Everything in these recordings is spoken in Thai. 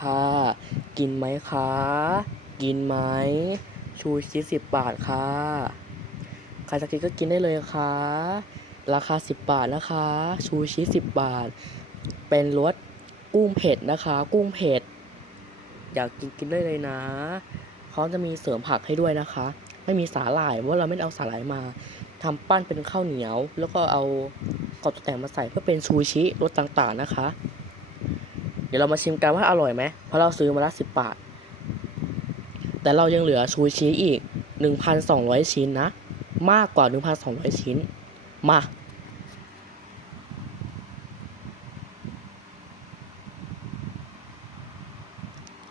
ค่ะ กินไหมคะ กินไหม ชูชีสิบบาทค่ะใครจะกินก็กินได้เลยค่ะ ราคาสิบบาทนะคะ ชูชีสิบบาท เป็นรสกุ้งเผ็ดนะคะ กุ้งเผ็ด อยากกินกินได้เลยนะ เขาจะมีเสริมผักให้ด้วยนะคะ ไม่มีสาหร่ายเพราะว่าเราไม่เอาสาหร่ายมาทำปั้นเป็นข้าวเหนียว แล้วก็เอากรอบตกแต่งมาใส่เพื่อเป็นชูชิรสต่างๆนะคะ เดี๋ยวเรามาชิมกันว่าอร่อยไหมเพราะเราซื้อมาละสิบบาท แต่เรายังเหลือชูชิอีกหนึ่งพันสองร้อยชิ้นนะ มากกว่าหนึ่งพันสองร้อยชิ้น มา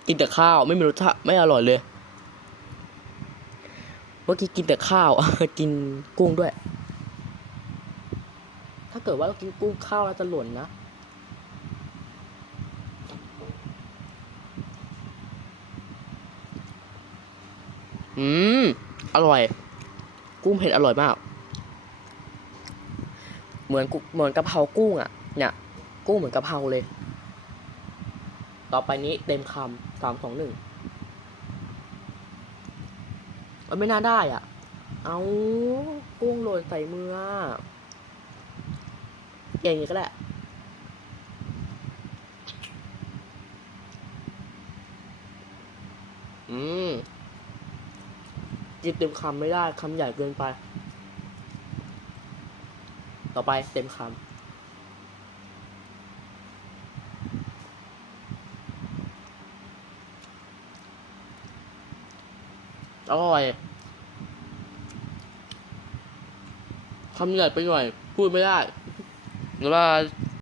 กินแต่ข้าวไม่มีรสชาติไม่อร่อยเลยเมื่อกี้กินแต่ข้าว กินกุ้งด้วย ถ้าเกิดว่าเรากินกุ้งข้าวเราจะหล่นนะ อืม อร่อย กุ้งเผ็ดอร่อยมาก เหมือนเหมือนกะเพรากุ้งอะ เนี่ย กุ้งเหมือนกะเพราเลย ต่อไปนี้เต็มคำสามสองหนึ่งมันไม่น่าได้อะ เอากุ้งโรยใส่มืออะอย่างนี้ก็แหละ อืม จิบเต็มคำไม่ได้คำใหญ่เกินไป ต่อไปเต็มคำอร่อยคำใหญ่ไปหน่อย พูดไม่ได้หรือว่า